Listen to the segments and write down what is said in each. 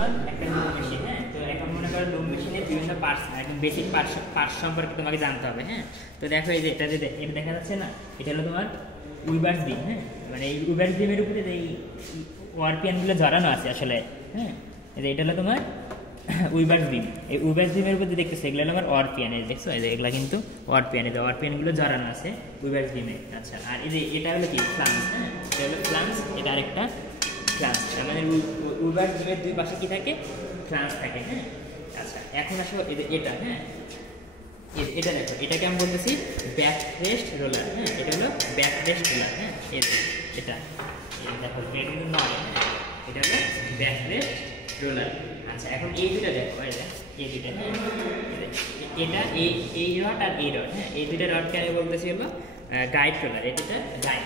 তোমার একটা লুম মেশিন। হ্যাঁ, তো এখন মনে করো লুম মেশিনের বিভিন্ন পার্টস, একদম বেসিক পার্টস সম্পর্কে তোমাকে জানতে হবে। হ্যাঁ, তো দেখো এই যে এটা দেখা যাচ্ছে না, এটা হলো তোমার উইভার্স বিম। হ্যাঁ, মানে এই উইভার্স বিমের উপরে যে ওয়ারপিয়ানগুলো জড়ানো আছে আসলে। হ্যাঁ, এটা হলো তোমার উইভার্স বিম। এই উইভার্স বিমের উপর দেখতেছো এগুলো হলো আমার ওয়ারপিয়ান। এই দেখছো এই যে এগুলো কিন্তু ওয়ারপিয়ান, এই যে ওয়ারপিয়ানগুলো জড়ানো আছে উইভার্স বিমে। আচ্ছা, আর এই যে এটা হলো কি ফ্লান্স। হ্যাঁ, এটা হলো ফ্লান্স, এটা আরেকটা ফ্লান্স। মানে উইভার্স বিমের দুই পাশে কি থাকে, ফ্লান্স থাকে। হ্যাঁ, আচ্ছা এখন আসো এটা। হ্যাঁ, এটা দেখো, এটাকে আমি বলতেছি ব্যাক রেস্ট রোলার। হ্যাঁ, এটা হলো ব্যাক রেস্ট রোলার। হ্যাঁ, এটা দেখো এটা কিন্তু নয়। হ্যাঁ, এটা হলো ব্যাক রেস্ট রোলার। আচ্ছা, এখন এই দুটা দেখো, এই দুটা। হ্যাঁ, এটা এই রড আর এই রড। হ্যাঁ, এই দুটা রডকে আমি বলতেছি হলো গাইড রোলার। এটা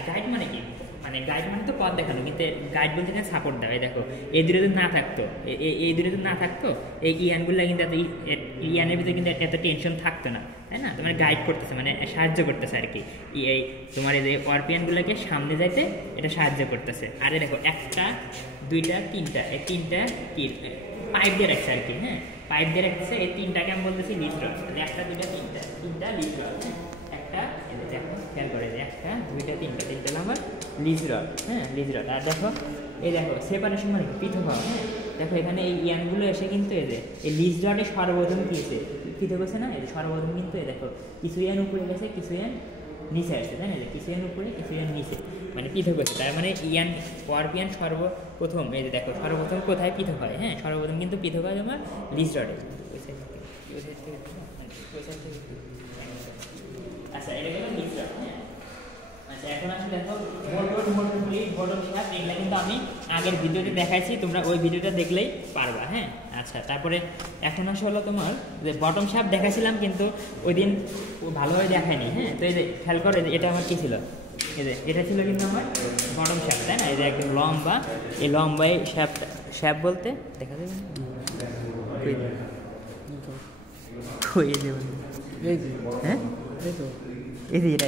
গাইড মানে কি, মানে গাইড মানে তো পথ দেখানো, কিন্তু গাইড বলতে গেলে সাপোর্ট দেওয়া। এই দেখো এই দুটো যদি না থাকতো, এই দুটো যদি না থাকতো, এই ইয়ানগুলো কিন্তু এত ইয়ানের ভিতরে কিন্তু এত টেনশন থাকতো না, তাই না? তোমার গাইড করতেছে, মানে সাহায্য করতেছে আর কি। এই তোমার এই যে ওয়ারপিয়ানগুলোকে সামনে যাইতে এটা সাহায্য করতেছে। আর দেখো একটা দুইটা তিনটা, এই তিনটা পাইপ দিয়ে রাখছে আর কি। হ্যাঁ, পাইপ দিয়ে রাখছে, এই তিনটাকে আমি বলতেছি লিড রড। একটা দুইটা তিনটা লিড রড। একটা দেখো খেয়াল করে, একটা দুইটা তিনটা আমার লিজ রড। হ্যাঁ, লিজ রড। আর দেখো এই দেখো সেপারেশন মানে পৃথক হওয়া। হ্যাঁ, দেখো এখানে এই ইয়ানগুলো এসে কিন্তু এই যে এই লিজ রডে সর্বপ্রথম কি হয়েছে, পৃথক হচ্ছে না? এই সর্বপ্রথম কিন্তু এই দেখো কিছু ইয়ান উপরে গেছে, কিছু ইয়ান নিচে আসছে, তাই না? কিছু ইয়ান উপরে, কিছু ইয়ান নিচে, মানে পৃথক হচ্ছে। তার মানে ইয়ান ওয়ারপিয়ান সর্বপ্রথম এই যে দেখো সর্বপ্রথম কোথায় পৃথক হয়? হ্যাঁ, সর্বপ্রথম কিন্তু পৃথক হয় তোমার লিজ রডে। আচ্ছা, এটা গেল লিজ রড। হ্যাঁ, আচ্ছা এখন আসলে দেখো বটম শ্যাফট, এগুলো কিন্তু আমি আগের ভিডিওতে দেখাইছি, তোমরা ওই ভিডিওটা দেখলেই পারবা। হ্যাঁ, আচ্ছা তারপরে এখন আসলে হলো তোমার যে বটম শ্যাফট দেখাইছিলাম, কিন্তু ওই দিন ভালোভাবে দেখায়নি। হ্যাঁ, তো এই যে খেয়াল করো, এটা আমার কী ছিল, এই যে এটা ছিল কিন্তু আমার বটম শ্যাফট, তাই না? এই যে একদম লম্বা, এই লম্বাই শ্যাফট বলতে দেখা যাবে হ্যাঁ, এই যে এটা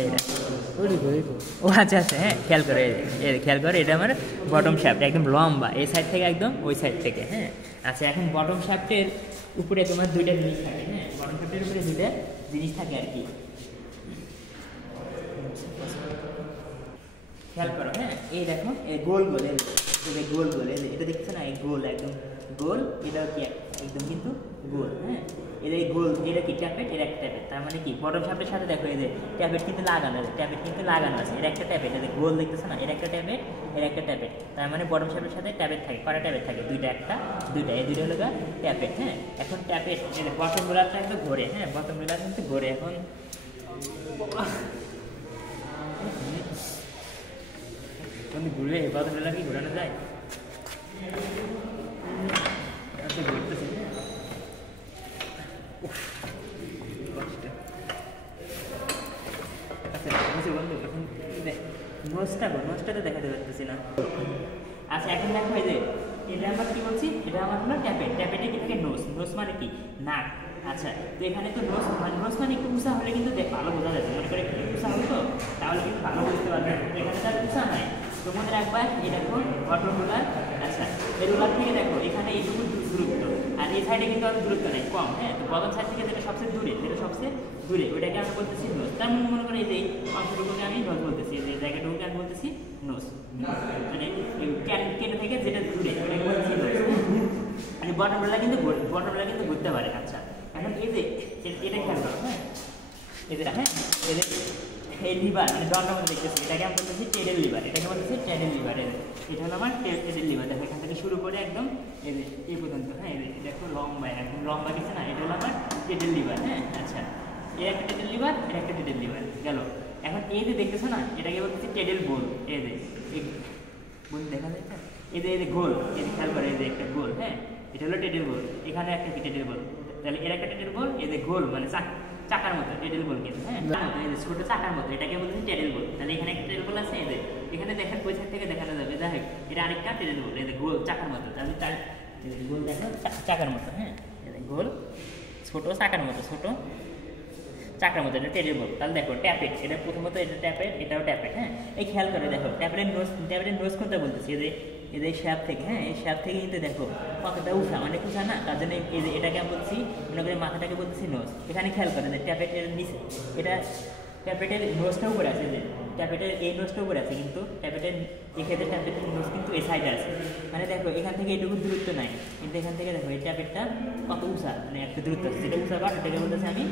ও আচ্ছা আচ্ছা। হ্যাঁ, খেয়াল করে এটা আমার বটম শ্যাফট, একদম লম্বা, এই সাইড থেকে একদম ওই সাইড থেকে। হ্যাঁ, আচ্ছা এখন বটম শ্যাফটের উপরে তোমার দুইটা জিনিস থাকে। হ্যাঁ, বটম শ্যাফটের উপরে দুইটা জিনিস থাকে আর কি, খেয়াল করো। হ্যাঁ, এই দেখো এই গোল এটা দেখছো না, এই গোল একদম গোল, এটাও কি একদম কিন্তু গোল। হ্যাঁ, এই গোল, এটা কি ট্যাপেট, এর একটা ট্যাপেট। তার মানে কি বটম শ্যাফটের সাথে দেখো এই যে ট্যাপেট কিন্তু লাগানো আছে, এর একটা ট্যাপেট, এই যে গোল দেখতেছো না, এর একটা ট্যাপেট, এর একটা ট্যাপেট। তার মানে বটম শ্যাফটের সাথে ট্যাপেট থাকে, কয়টা ট্যাপেট থাকে? দুইটা, একটা দুইটা, এই দুইটা হলো ট্যাপেট। হ্যাঁ, এখন ট্যাপেট এই যে বটম রোলারটা কিন্তু ঘোরে। হ্যাঁ, বটম রোলার কিন্তু ঘোরে। এখন ঘুরে বটম রোলার কি ঘোরানো যায়? ঘুরতেছে। নোজটা তো দেখাতে পারতেছি না। আচ্ছা এখন দেখো এই যে এটা আমরা কি বলছি, এটা আমার হলো ট্যাপেটে কি থাকে? নোজ মানে কি? নাক। আচ্ছা, তো এখানে তো নোজ মানে একটু উঁচা হলে কিন্তু ভালো বোঝা যাচ্ছে, মনে করে একটু উঁচা হলো তো তাহলে কিন্তু ভালো বুঝতে পারবে। এখানে তার উঁচা নাই, তো মনে রাখবা এই দেখো বটম রোলার। আচ্ছা, এই রোলার থেকে দেখো এখানে এইটুকু দূরত্ব, আর এই সাইডে কিন্তু অত দূরত্ব নেই, কম। হ্যাঁ, তো বটম সাইড থেকে যেটা সবচেয়ে দূরে ওইটাকে আমি বলতেছি নোজ। তার মনে করে এই যে অংশটুকুকে আমি নোজ বলতেছি, এই জায়গাটুকুকে আমি বলতেছি নোজ। মানে কেটে থেকে যেটা দূরে ওটাকে বলতেছি নোজ। আর বটম রোলার কিন্তু ঘুরতে পারে। আচ্ছা এখন এই যে এটা খেয়াল করো। হ্যাঁ, এই যে হ্যাঁ, এই লিভার মানে দণ্ডের মধ্যে দেখতেছি, এটাকে আমি বলতেছি টেডেল লিভার। এটা হলো আমার টেডেল লিভার। দেখো এখান থেকে শুরু করে একদম এই পর্যন্ত। হ্যাঁ, এটা একটু লম্বা, একদম লম্বা গেছে না, এটা হলো আমার টেডেল লিভার। হ্যাঁ, আচ্ছা এর একটা টেডেল লিভার, এর একটা টেডেল লিভার গেল। এখন এই যে দেখতেছো না, এটাকে বলতেছি টেডেল বোল। এই যে বোল দেখা যায়, এই যে গোল, এই যে খেয়াল করে, এই যে একটা গোল। হ্যাঁ, এটা হলো টেডেল বোল, এখানে একটা কি টেডেল বোল, তাহলে এর একটা টেডেল বোল, এই যে গোল মানে চাকার মতো টেডেল বল কিন্তু। হ্যাঁ, ছোট চাকার মতো, এটাকে বলতেছি টেডেল বল। তাহলে এখানে একটা টেডেল বল আছে, এই যে এখানে দেখেন ওই সাইড থেকে দেখানো যাবে, দেখ এটা আরেকটা টেডেল বল, এই যে গোল চাকার মতো। তাহলে তার গোল দেখো চাকার মতো। হ্যাঁ, গোল ছোট চাকার মতো, এটা টেডেল বল। তাহলে দেখো ট্যাপেট, এটা প্রথমত এটা ট্যাপেট, এটাও ট্যাপেট। হ্যাঁ, এই খেয়াল করে দেখো ট্যাপেটের নোজ কোনটা বলতেছি, এই যে এদের শ্যাপ থেকে, হ্যাঁ এই শ্যাপ থেকে কিন্তু দেখো কতটা উঠা, অনেক উঠা না, তার জন্য এই যে এটাকে আমি বলছি মনে করে মাথাটাকে বলতেছি নোজ। এখানে খেয়াল করে যে ট্যাপেটের নিচে এটা ট্যাপেটের নোজটা উপরে আছে, যে ট্যাপেটের এই নোজটা উপরে আছে, কিন্তু ট্যাপেটের এক্ষেত্রে ট্যাপেটের নোজ কিন্তু এই সাইডে আছে। মানে দেখো এখান থেকে এটুকু দূরত্ব নাই, কিন্তু এখান থেকে দেখো এই ট্যাপেটটা কত উঁচা, মানে একটা দূরত্ব আছে, যেটা উঁচা পার এটাকে বলতেছি আমি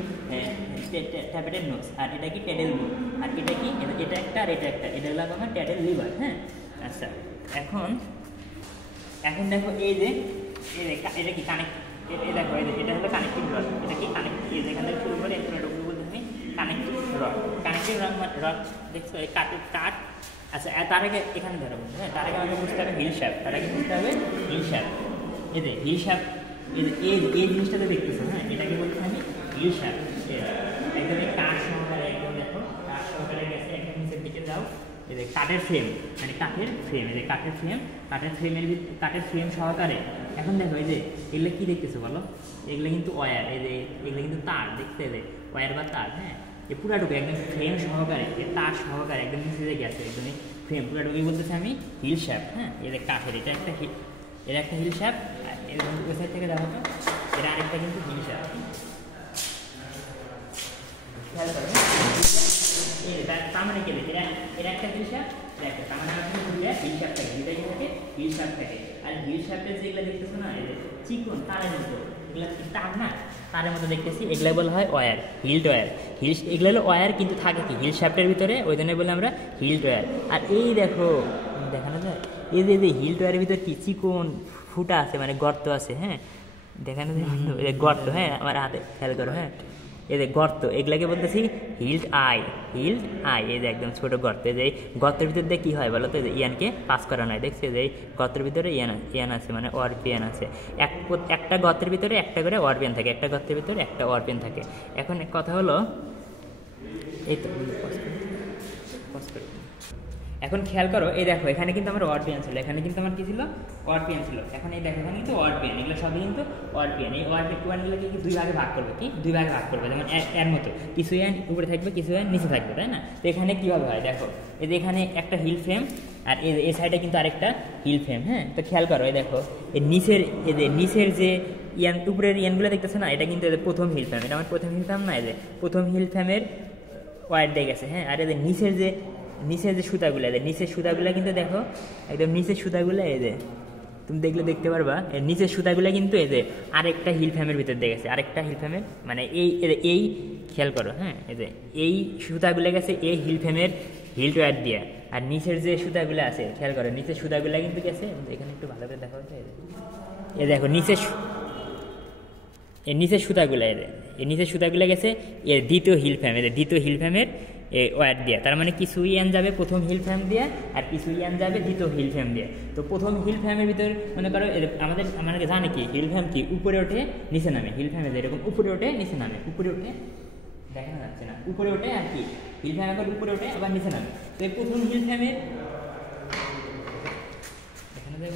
ট্যাপেটের নোজ। আর এটা কি ট্যাডেল বোন, আর এটা কি এটা একটা আর এটা একটা, এটা হলো আমার ট্যাডেল লিভার। হ্যাঁ আচ্ছা এখন দেখো এই যে এটা কি কানেক্ট, দেখো এটা হলো কানেক্টিং রড, এটা কি কানেক্ট, এই যেখান থেকে শুরু করে এরকম বলতে আমি কানেক্টিং রড। কানেক্টিং রড দেখছো এই কাঠ। আচ্ছা তার আগে এখানে ধরো, হ্যাঁ তার আগে আমাকে বুঝতে হবে হিল শ্যাফট, তার আগে বুঝতে হবে হিল শ্যাফট। এই যে হিল শ্যাফট, এই জিনিসটা তো দেখতেছো, হ্যাঁ এটাকে বলতে আমি হিল শ্যাফট। একদম এই কাঠ সহকারে, একদম দেখো কাঠ সহকারে গেছে, একদম নিচের দিকে যাও, এই যে কাঠের ফ্রেম, মানে কাঠের ফ্রেম, এই যে কাঠের ফ্রেম সহকারে। এখন দেখো এই যে এগুলো কি দেখতেছো বলো, এগুলো কিন্তু ওয়্যার, এই যে এগুলো কিন্তু তার, দেখতে এলে ওয়্যার বা তার। হ্যাঁ এই পুরাটুকু একদম ফ্রেম সহকারে, এই তার সহকারে একদম নিচে গেছে, একদম ফ্রেম পুরাটুকুই বলতেছে আমি হিল শ্যাফট। হ্যাঁ এই যে কাঠের এটা একটা হিল শ্যাফট, ওই সাইড থেকে দেখো তো এটা আরেকটা কিন্তু হিল শ্যাফট। খেয়াল করো তার মানে কি এরা একটা হিল শ্যাফট, তার মানে হিল শ্যাফট থাকে, দুইটাই থাকে হিল শ্যাফট থাকে। আর হিল শ্যাফটের যেগুলো দেখতেছো না, এই যে চিকন তারের মতো, এগুলো তার না, তারের মতো দেখতেছি, এগুলো বলা হয় ওয়্যার, হিল্ড ওয়্যার। এগুলো হলো ওয়্যার, কিন্তু থাকে কি হিল শ্যাফটের ভিতরে, ওই জন্য বলে আমরা হিল্ড ওয়্যার। আর এই দেখো দেখানো যায়, এই যে হিল্ড ওয়্যারের ভিতরে কি চিকন ফুটা আছে, মানে গর্ত আছে। হ্যাঁ দেখানো যায় গর্ত, হ্যাঁ আমার হাতে খেয়াল করো। হ্যাঁ এই যে গর্ত, এগুলাকে বলতেছি হিল্ড আই। এই যে একদম ছোট গর্ত, এই যে গর্তের ভিতর দিয়ে কী হয় বলো তো, ইয়ানকে পাস করানো হয়। দেখছে যে গর্তের ভিতরে ইয়ান আছে, মানে ওয়ারপিয়ান আছে। একটা গর্তের ভিতরে একটা করে ওয়ারপিয়ান থাকে, একটা গর্তের ভিতরে একটা ওয়ারপিয়ান থাকে। এখন কথা হলো এই তো এখন খেয়াল করো, এই দেখো এখানে কিন্তু আমার ওয়ারপিয়ান ছিল, এখানে কিন্তু আমার কি ছিল ওয়ারপিয়ান ছিল। এখন এই দেখো এখানে কিন্তু ওয়ারপিয়ান, এগুলো সবই কিন্তু ওয়ারপিয়ান। এই ওয়ারপিয়ানগুলোকে কি দুই ভাগে ভাগ করবে, যেমন এর মতো কিছু ইয়ান উপরে থাকবে, কিছু ইয়ান নিচে থাকবে, তাই না? তো এখানে কীভাবে হয় দেখো, এই যে এখানে একটা হিল ফ্রেম, আর এই সাইডে কিন্তু আরেকটা হিল ফ্রেম। হ্যাঁ তো খেয়াল করো, এই দেখো এই নিচের যে ইয়ান উপরের ইয়ানগুলো দেখতেছো না, এটা কিন্তু প্রথম হিল ফ্রেম, এটা আমার প্রথম হিল ফ্রেম না, এই যে প্রথম হিল ফ্রেমের ওয়ার দিয়ে গেছে। হ্যাঁ আর এই নিচের যে সুতাগুলো, নিচের সুতাগুলো কিন্তু দেখো একদম নিচের সুতাগুলো, এই যে তুমি দেখতে পারবা এর নিচের সুতাগুলো কিন্তু এই যে আরেকটা হিল ফ্রেমের ভিতর দিয়ে গেছে, আরেকটা হিল ফ্রেমের, মানে এই খেয়াল করো। হ্যাঁ এই যে এই সুতাগুলো গেছে এই হিল ফ্রেমের হিল ওয়্যার দিয়ে, আর নিচের যে সুতাগুলো আছে খেয়াল করো, নিচের সুতাগুলো কিন্তু গেছে এখানে একটু ভালো করে দেখা হচ্ছে, এই দেখো নিচের সুতাগুলো গেছে এর দ্বিতীয় হিল ফ্রেমের ওয়্যার দিয়ে। তার মানে কিছু ইয়ান যাবে প্রথম হিল ফ্রেম দিয়ে, আর কিছু ইয়ান যাবে দ্বিতীয় হিল ফ্রেম দিয়ে। তো প্রথম হিল ফ্রেমের ভিতর মনে করো আমাদের জানে কি হিল ফ্রেম কি উপরে ওঠে নিচে নামে, হিল ফ্রেমে যেরকম উপরে ওঠে নিচে নামে, উপরে ওঠে দেখানো যাচ্ছে না, উপরে ওঠে আর কি হিল ফ্রেম আবার উপরে ওঠে আবার নিচে নামে। তো এই প্রথম হিল ফ্রেমের দেখানো যায়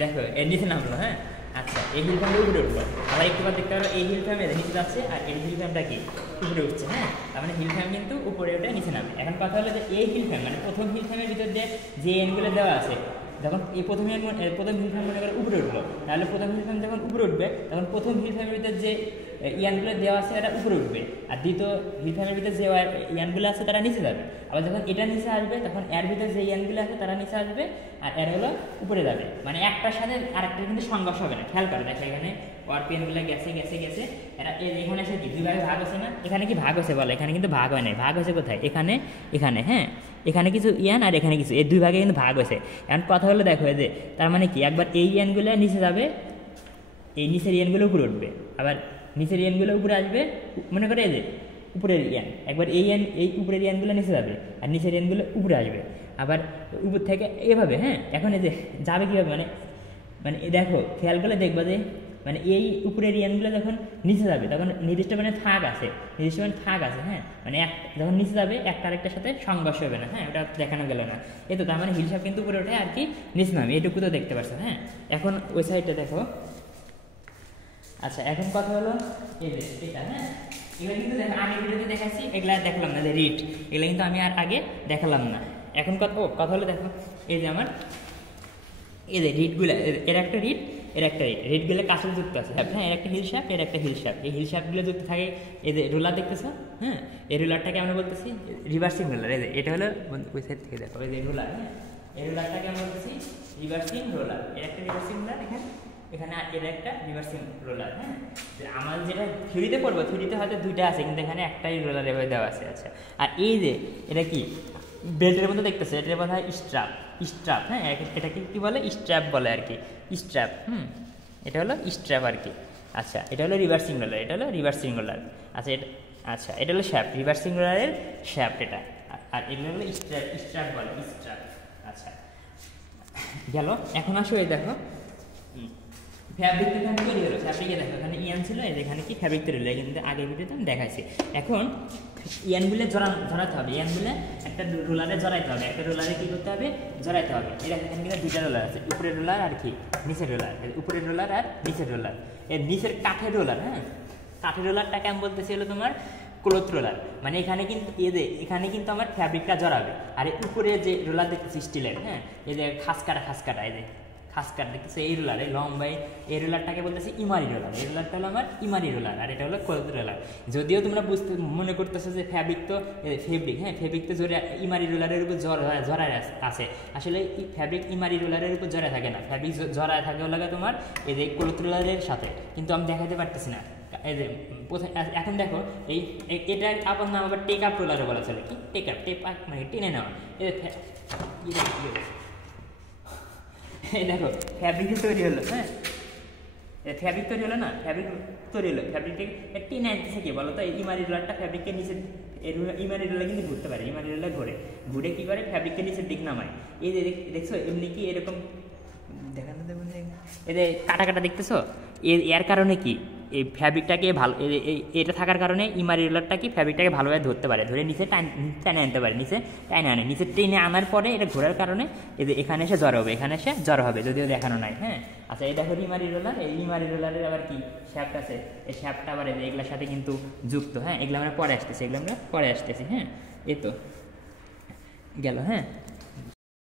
দেখো এর নিচে নামলো। হ্যাঁ আচ্ছা এই হিল ফ্রেমটা উপরে উঠলো, আবার একটু দেখতে পারো এই হিল ফ্রেম নিচে যাচ্ছে, আর এই হিল ফ্রেমটা কি উপরে উঠছে। হ্যাঁ তার মানে হিল ফ্রেম কিন্তু উপরে উঠে নিচে নামে। এখন কথা হলো যে এই হিল ফ্রেম মানে প্রথম হিল ফ্রেমের ভিতর দিয়ে যে এনগুলো দেওয়া আছে, যখন এই প্রথম হিল ফ্রেম মনে করে উপরে উঠলো, তাহলে প্রথম হিল ফ্রেম যখন উপরে উঠবে তখন প্রথম হিল ফ্রেমের ভিতর যে ইয়ানগুলো দেওয়া আছে এটা উপরে উঠবে, আর দ্বিতীয় হিল ফ্রেমের ভিতরে যে ইয়ানগুলো আছে তারা নিচে যাবে। আবার যখন এটা নিচে আসবে তখন এর ভিতরে যে ইয়ানগুলো আছে তারা নিচে আসবে, আর এর হলো উপরে যাবে। মানে একটার সাথে আরেকটার কিন্তু সংঘর্ষ হবে না। খেয়াল করে দেখো এখানে ওয়ারপিয়ানগুলো গেছে এরা এখানে এসে কি দুই ভাগে ভাগ হচ্ছে না, এখানে কি ভাগ হয়েছে বলো, এখানে কিন্তু ভাগ হয় নাই, ভাগ হয়েছে কোথায় এখানে। হ্যাঁ এখানে কিছু ইয়ান আর এখানে কিছু, এই দুই ভাগে কিন্তু ভাগ হয়েছে। এখন কথা হলো দেখো এই যে তার মানে কি একবার এই ইয়ানগুলো নিচে যাবে, এই নিচের ইয়ানগুলো উপরে উঠবে, আবার নিচের ইয়ানগুলো উপরে আসবে, মনে করে এই যে উপরের ইয়ান একবার এই উপরের ইয়ানগুলো নিচে যাবে, আর নিচের ইয়ানগুলো উপরে আসবে, আবার উপর থেকে এভাবে। হ্যাঁ এখন এই যে যাবে কীভাবে, মানে দেখো খেয়াল করলে দেখবা যে মানে এই উপরের ইয়ানগুলো যখন নিচে যাবে তখন নির্দিষ্ট মানে ফাঁক আছে। হ্যাঁ মানে যখন নিচে যাবে একটা আরেকটার সাথে সংঘর্ষ হবে না। হ্যাঁ ওটা দেখানো গেল না। এই তো তার মানে হিল শ্যাফট কিন্তু উপরে ওঠে আর কি নিচে নামে, এটুকু তো দেখতে পাচ্ছ। হ্যাঁ এখন ওই সাইডটা দেখো। আচ্ছা এখন কথা হলো এই যে এটা, হ্যাঁ এগুলো কিন্তু দেখো আগের ভিডিওতে দেখাচ্ছি, এগুলা দেখলাম না যে রিট, এগুলো কিন্তু আমি আর আগে দেখালাম না। এখন কথা হলো দেখো এই যে আমার এই যে রিটগুলো, এর একটা রিট এর একটা রিট, রিটগুলো কাছে যুক্ত আছে, হ্যাঁ এর একটা হিল শ্যাফট এর একটা হিল শ্যাফট, এই হিল শ্যাফটগুলো যুক্ত থাকে। এই যে রোলার দেখতেছো, হ্যাঁ এই রোলারটাকে আমরা বলতেছি রিভার্সিং রোলার। এই যে এটা হলো ওই সাইড থেকে দেখো এই যে রোলার, হ্যাঁ এই রোলারটাকে আমরা বলতেছি রিভার্সিং রোলার। এর একটা রিভার্সিং রোলার এখানে এর একটা রিভার্সিং রোলার। হ্যাঁ আমাদের যেটা থিওরিতে পড়বো, থিওরিতে হয়তো দুইটা আছে কিন্তু এখানে একটাই রোলার এভাবে দেওয়া আছে। আচ্ছা আর এই যে এটা কি বেল্টের মধ্যে দেখতেছে, এটার বলা হয় স্ট্রাপ, স্ট্রাপ, হ্যাঁ এটাকে কি বলে স্ট্র্যাপ বলে আর কি, স্ট্র্যাপ। এটা হলো স্ট্র্যাপ আর কি। আচ্ছা এটা হলো রিভার্সিং রোলার, এটা হলো রিভার্সিং রোলার। আচ্ছা এটা হলো শ্যাফট, রিভার্সিং রোলারের শ্যাফট এটা, আর এটা হলো স্ট্র্যাপ, স্ট্র্যাপ বলে স্ট্র্যাপ। আচ্ছা গেল, এখন আসো এই দেখো ফ্যাব্রিক এখানে তৈরি হলো, ফ্যাব্রিকে দেখো এখানে ইয়ান ছিল, এখানে কি ফ্যাব্রিক তৈরি হলো, কিন্তু আগের ভিডিওতে আমি দেখাইছি। এখন ইয়ানগুলো জড়াতে হবে, ইয়ানগুলো একটা রোলারে জড়াইতে হবে, একটা রোলারে কী করতে হবে জড়াইতে হবে। এখানে কিন্তু দুইটা রোলার আছে, উপরের রোলার আর কি নিচের রোলার, উপরের রোলার আর নিচের রোলার। এর নিচের কাঠের রোলার, হ্যাঁ কাঠের রোলারটাকে আমি বলতেছি হলো তোমার ক্লথ রোলার, মানে এখানে কিন্তু এখানে কিন্তু আমার ফ্যাব্রিকটা জড়াবে। আর উপরে যে রোলার দেখতেছি স্টিলের, হ্যাঁ এই যে খাস কাটা এই যে খাসকার দেখতেছে এই রোলার, এই লম্বাই এই রোলারটাকে বলতেছি ইমারি রোলার। এই রোলারটা হলো আমার ইমারি রোলার, আর এটা হলো ক্লথ রোলার। যদিও তোমরা মনে করতেছো যে ফ্যাব্রিক তো জোরে ইমারি রোলারের উপর জড়ায় আছে, আসলে ফ্যাব্রিক ইমারি রোলারের উপর জড়ায় থাকে না, ফ্যাব্রিক জড়ায় থাকে লাগে তোমার এই যে ক্লথ রোলারের সাথে, কিন্তু আমি দেখাতে পারতেছি না। এই যে এখন দেখো এটা আপনার নাম আবার টেক আপ রোলারে বলা চলে, কি টেক আপ মানে টেনে নেওয়া। এই দেখো ফ্যাব্রিক তৈরি হলো, হ্যাঁ ফ্যাব্রিক তৈরি হলো না, ফ্যাব্রিক তৈরি হলো, ফ্যাব্রিককে টেনে আনতেছে কি বলো তো, এই ইমারি রোলারটা ফ্যাব্রিককে নিচে, ইমারি রোলার কিন্তু ঘুরতে পারে, ইমারি রোলার ঘুরে কী করে ফ্যাব্রিককে নিচের দিক নামায়। এই যে দেখছো এমনি কি এরকম দেখানো দেবো, এই যে কাটা দেখতেছো, এর কারণে কি এই ফ্যাব্রিকটাকে ভালো এটা থাকার কারণে ইমারি রোলারটা কি ফ্যাব্রিকটাকে ভালোভাবে ধরতে পারে, ধরে নিচে টেনে আনতে পারে, নিচে টেনে আনে, নিচে টেনে আনার পরে এটা ঘোরার কারণে এখানে এসে জড়ো হবে, এখানে এসে জড়ো হবে, যদিও দেখানো নাই। হ্যাঁ আচ্ছা এই দেখো ইমারি রোলার, এই ইমারি রোলারের আবার কি শ্যাফট আছে, এই শ্যাফটটা আবার এগুলোর সাথে কিন্তু যুক্ত। হ্যাঁ এগুলো আমরা পরে আসতেছি, হ্যাঁ এই তো গেল। হ্যাঁ